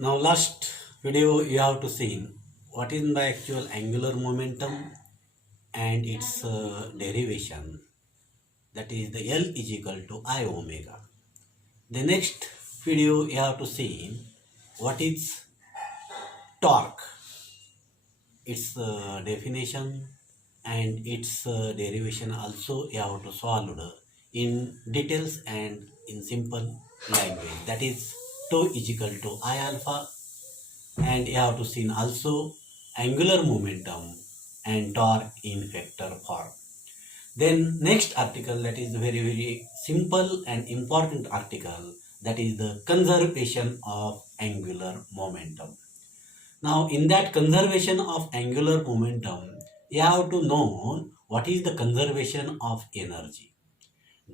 Now last video you have to see what is the actual angular momentum and its derivation, that is the L is equal to I omega. The next video you have to see what is torque, its definition and its derivation also you have to solve in details and in simple language, that is tau is equal to I alpha, and you have to see also angular momentum and torque in vector form. Then next article, that is very simple and important article, that is the conservation of angular momentum. Now in that conservation of angular momentum, you have to know what is the conservation of energy.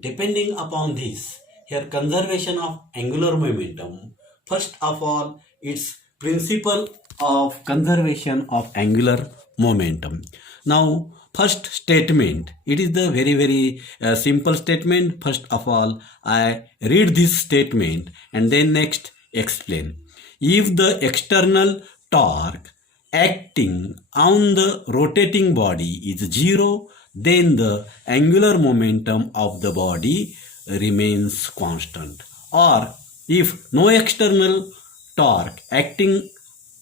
Depending upon this, here conservation of angular momentum, first of all, its principle of conservation of angular momentum. Now, first statement, it is the very simple statement. First of all, I read this statement and then next explain. If the external torque acting on the rotating body is zero, then the angular momentum of the body remains constant. Or if no external torque acting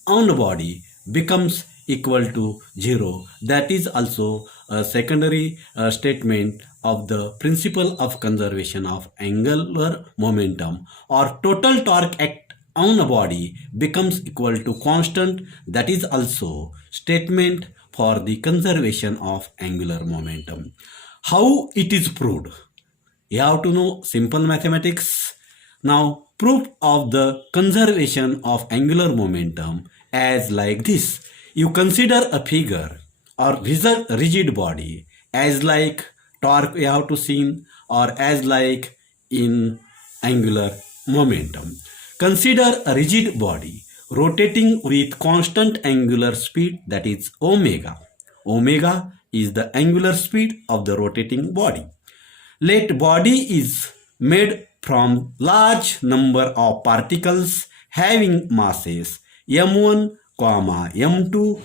on the body becomes equal to zero, that is also a secondary statement of the principle of conservation of angular momentum. Or total torque act on a body becomes equal to constant, that is also statement for the conservation of angular momentum. How it is proved? You have to know simple mathematics. Now, proof of the conservation of angular momentum as like this. You consider a figure or rigid body as like torque you have to see, or as like in angular momentum. Consider a rigid body rotating with constant angular speed, that is omega. Omega is the angular speed of the rotating body. Let body is made from large number of particles having masses m1, m2,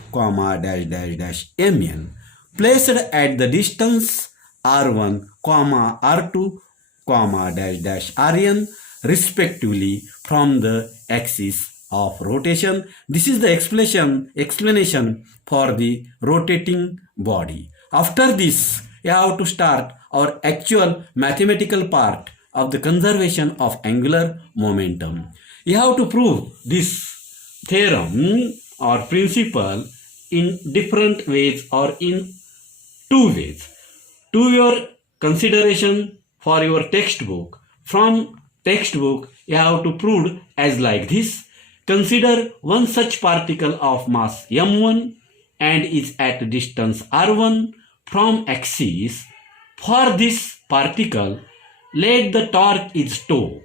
mn, placed at the distance r1, r2, rn respectively from the axis of rotation. This is the explanation for the rotating body. After this, you have to start our actual mathematical part of the conservation of angular momentum. You have to prove this theorem or principle in different ways or in two ways. To your consideration for your textbook, from textbook you have to prove as like this. Consider one such particle of mass m1 and is at distance r1 from axis. For this particle, let the torque is tau,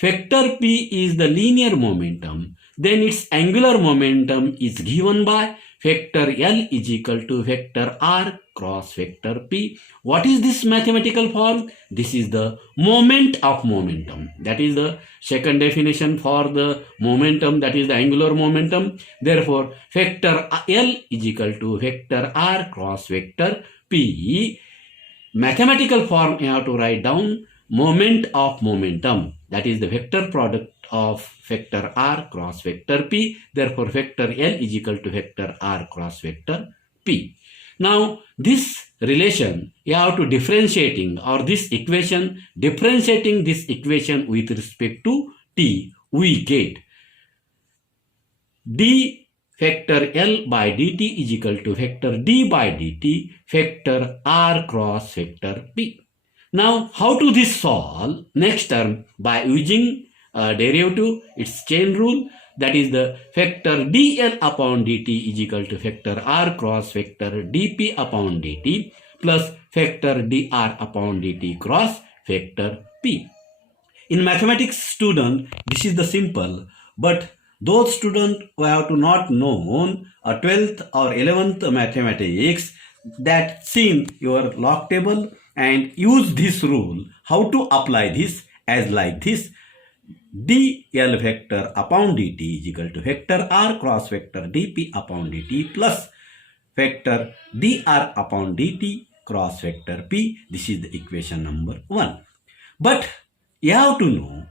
vector p is the linear momentum, then its angular momentum is given by vector L is equal to vector R cross vector P. What is this mathematical form? This is the moment of momentum. That is the second definition for the momentum, that is the angular momentum. Therefore, vector L is equal to vector R cross vector P. Mathematical form you have to write down moment of momentum, that is the vector product of vector R cross vector P. Therefore, vector L is equal to vector R cross vector P. Now, this relation you have to differentiating, or this equation, differentiating this equation with respect to t, we get d vector L by dt is equal to vector d by dt vector R cross vector P. Now, how to this solve? Next term, by using derivative, its chain rule, that is the vector dl upon dt is equal to vector R cross vector dp upon dt plus vector dr upon dt cross vector p. In mathematics student, this is the simple, but those students who have to not known a 12th or 11th mathematics, that seen your log table and use this rule, how to apply this as like this. dl vector upon dt is equal to vector r cross vector dp upon dt plus vector dr upon dt cross vector p. This is the equation number 1. But you have to know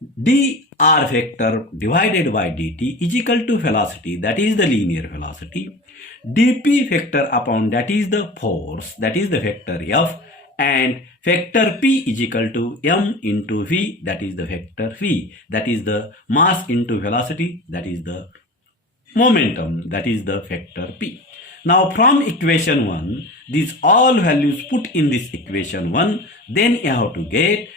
dr vector divided by dt is equal to velocity, that is the linear velocity, dp vector upon that is the force, that is the vector f, and vector p is equal to m into v, that is the vector v, that is the mass into velocity, that is the momentum, that is the vector p. Now from equation 1, these all values put in this equation 1, then you have to get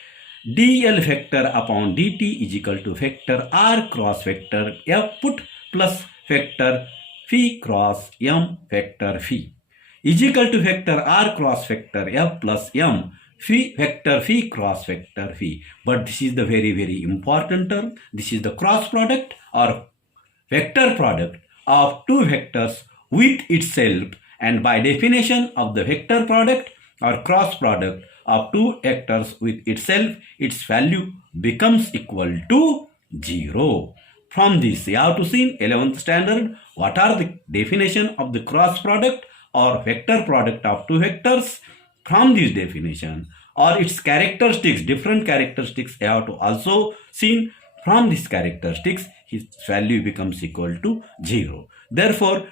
dl vector upon dt is equal to vector r cross vector f put plus vector phi cross m vector phi is equal to vector r cross vector f plus m phi vector phi cross vector phi. But this is the very important term. This is the cross product or vector product of two vectors with itself, and by definition of the vector product or cross product of two vectors with itself, its value becomes equal to 0. From this, you have to see in 11th standard what are the definition of the cross product or vector product of two vectors. From this definition or its characteristics, different characteristics you have to also see. From these characteristics, its value becomes equal to 0. Therefore,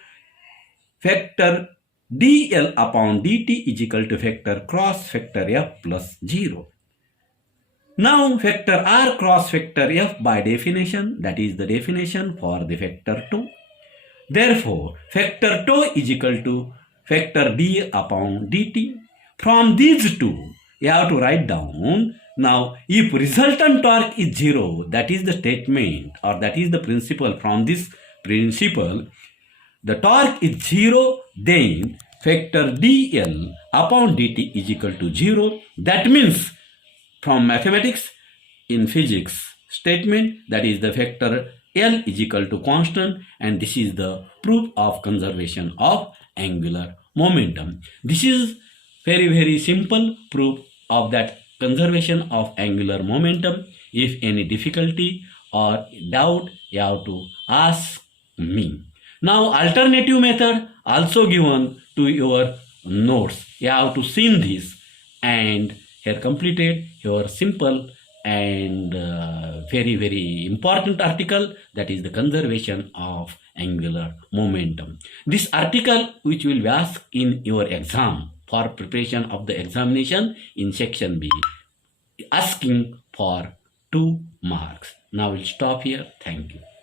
vector dl upon dt is equal to vector cross vector f plus 0. Now vector r cross vector f by definition, that is the definition for the vector 2. Therefore, vector 2 is equal to vector d upon dt. From these two, you have to write down. Now, if resultant torque is 0, that is the statement or that is the principle. From this principle, the torque is 0, then vector dl upon dt is equal to 0. That means from mathematics in physics statement, that is the vector L is equal to constant, and this is the proof of conservation of angular momentum. This is very simple proof of that conservation of angular momentum. If any difficulty or doubt, you have to ask me. Now alternative method also given to your notes. You have to see this, and here completed your simple and very important article, that is the conservation of angular momentum. This article which will be asked in your exam for preparation of the examination in section B, asking for 2 marks. Now we'll stop here. Thank you.